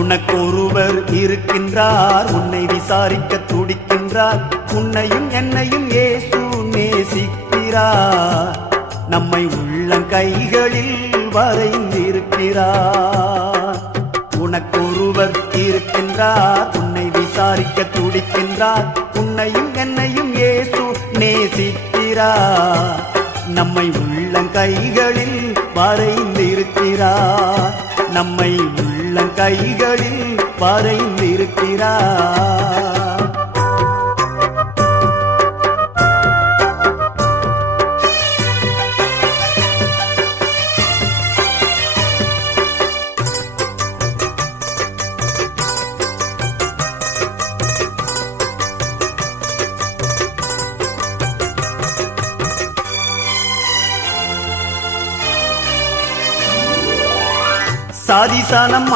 உனக்கொருவர் இருக்கின்றார், உன்னை விசாரிக்க துடிக்கின்றார். உன்னையும் என்னையும் இயேசு நேசிக்கிறார், நம்மை உள்ளங்கைகளில் வரைந்திருக்கிறார். உனக்கொருவர் இருக்கின்றார், உன்னை விசாரிக்க துடிக்கின்றார். உன்னையும் என்னையும் இயேசு நேசிக்கிறார், நம்மை உள்ளங்கைகளில் வரைந்திருக்கிறார். நம்மை உள்ளங்கைகளில் வரைந்திருக்கிறார். சாதிசானம்